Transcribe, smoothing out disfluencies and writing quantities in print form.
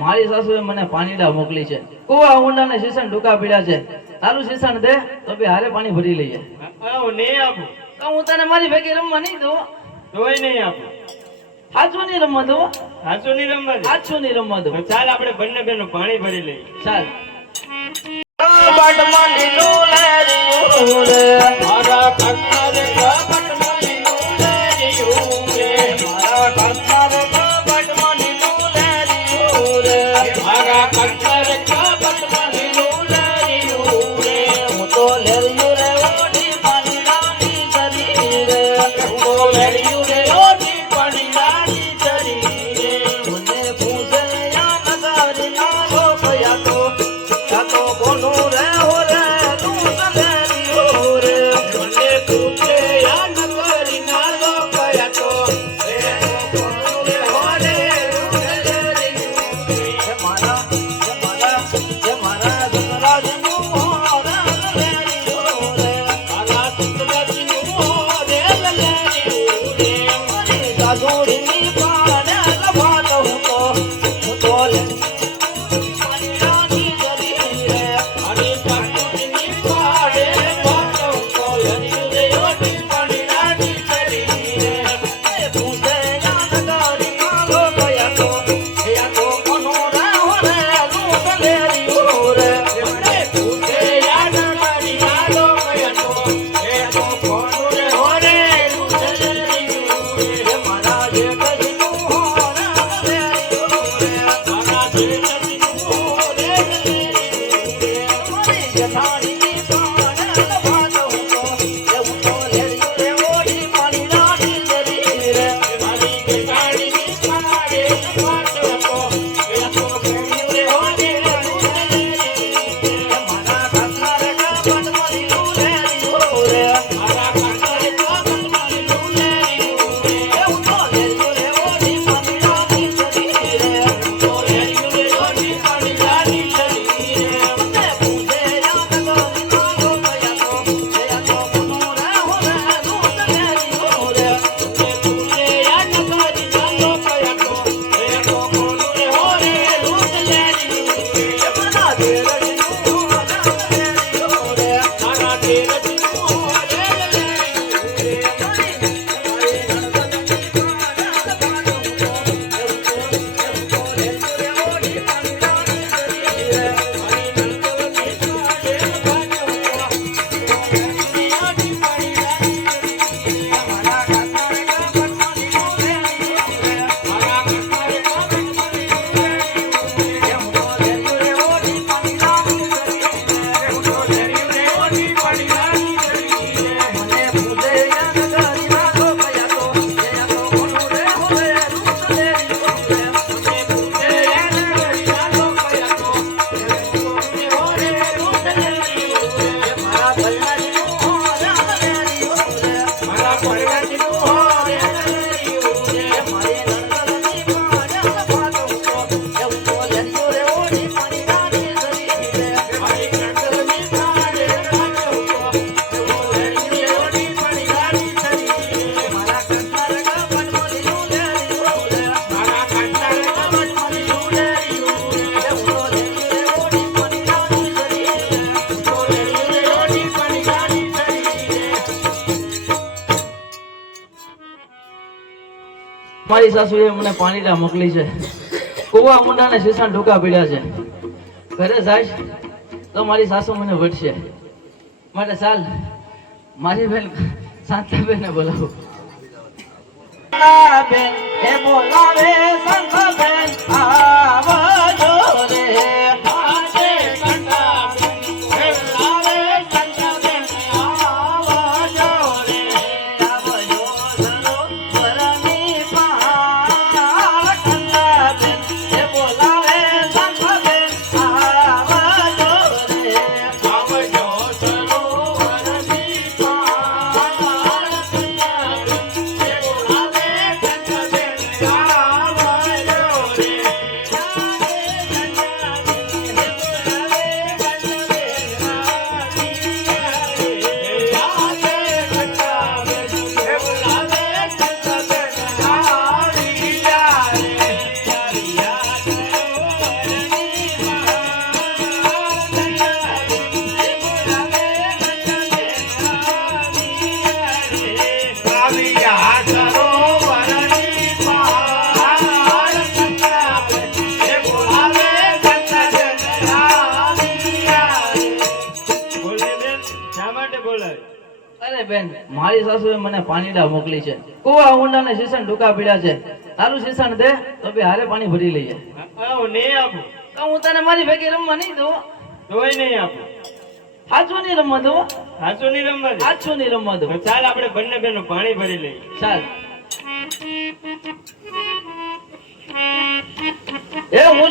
મારી સાસુએ મને પાણીડા મોકલી છે. કુવા ઊંડાને શીસણ ડૂકા પીડ્યા છે. તારું શીસણ દે તો બે હારે પાણી ભરી લઈએ. હું નહીં આપું તો હું તને મારી ભેગી રમવા નહીં દઉં. તોય નહીં આપું. હાચું નહીં રમવા દઉં. હાચું નહીં રમવા દે. હાચું નહીં રમવા દઉં. ચાલ આપણે બંને બેનો પાણી ભરી લઈએ. ચાલ. મારા કાકા રે કપટ મની નું લેરિયું રે. મારા કાકા રે કપટ મની નું લેરિયું રે. મારા કાકા રે કપટ મની નું લેરિયું રે. હું તો લેરિયું રે ઓઢી પાણી રાની સરી રે. હું તો લેરિયું રે ઓઢી પાણી રાની સરી રે. મને પૂછે યા નગર ના લોક યા તો કોનું રે હો રે તું લેરિયું રે. મને પૂછે યા નગરી ના લોક યા તો એ કોનું રે હો રે તું લેરિયું રે. મારા સસરાજીનું હોરા લેરિયું રે. મારા સસરાજીનું હોરે લેરિયું રે. મારી સાસુડીની પાને લફાટ હું તો પાણી રાની સરી રે. મારી સાસુની પાડે વાતો તો લેરિયું રે ઓઢી પાણી રાની સરી રે. પૂછે યા નગરી ના લોક યા તો કોનું રે હો રે તું લેરિયું રે. મને પૂછે યા નગરી ના લોક યા તો એ તો કોનું રે હો રે તું લેરિયું રે. મારા જેઠજીનું હોરા લેરિયું રે. મારા જેઠજીનું હોરે લેરિયું રે. મારી જેઠાણીની પાને લફાટ હું તો લેરિયું રે ઓઢી પાણી રાની સરી રે. મારી જેઠાણીની પાડે વાતો તો એ તો કોનું રે હો રે તું લેરિયું રે. મારા કાકા રે કપટ મની નું લેરિયું રે. મારા કાકા રે કપટ મની નું લેરિયું રે. હું તો લેરિયું રે ઓઢી પાણી રાની સરી રે. તો લેરિયું રે ઓઢી પાણી રાની સરી રે. મને પૂછે યા નગરી ના લોક યા તો કોનું રે હો રે તું લેરિયું રે. તે પૂછે યા નગરી ના લોક યા તો એ તો કોનું રે હો રે તું લેરિયું રે. મારા જેઠજીનું હોરા લેરિયું રે. મારા જેઠજીનું હોરે લેરિયું રે. મારી સાસુએ મને પાણીડા મોકલી છે. કુવા ઊંડાને શીસણ ડૂકા પીડ્યા છે. ઘરે જાય તો મારી સાસુ મને વટશે. માટે ચાલ મારી બેન શાંતાબેનને બોલાવો. બેન એ બોલાવે શાંતાબેન આવજો રે. આજે સંતાબેન બોલાવે સંતાબેન આવજો રે. આવજો સરોવરની પાટલાબેન એ બોલાવે શાંતાબેન આવજો રે. આવજો સરોવરની પાર સંતાબેન બોલાવે સંતાબેન આવજો રે. અરે બેન મારી સાસુએ મને પાણીડા મોકલી છે કુવા ઊંડા ને શીસણ ટૂંકા પીડ્યા છે તારું શીસણ દે તો બે હારે પાણી ભરી લઈએ હું નહીં આપું તો હું તને મારી ભેગી રમવા નહીં દઉં તોય નહીં આપું સાચું નહીં રમવા દઉં સાચું નહીં રમવા દે સાચું નહીં રમવા દઉં તો ચાલ આપણે બંને બેનો પાણી ભરી લઈએ ચાલ એ હું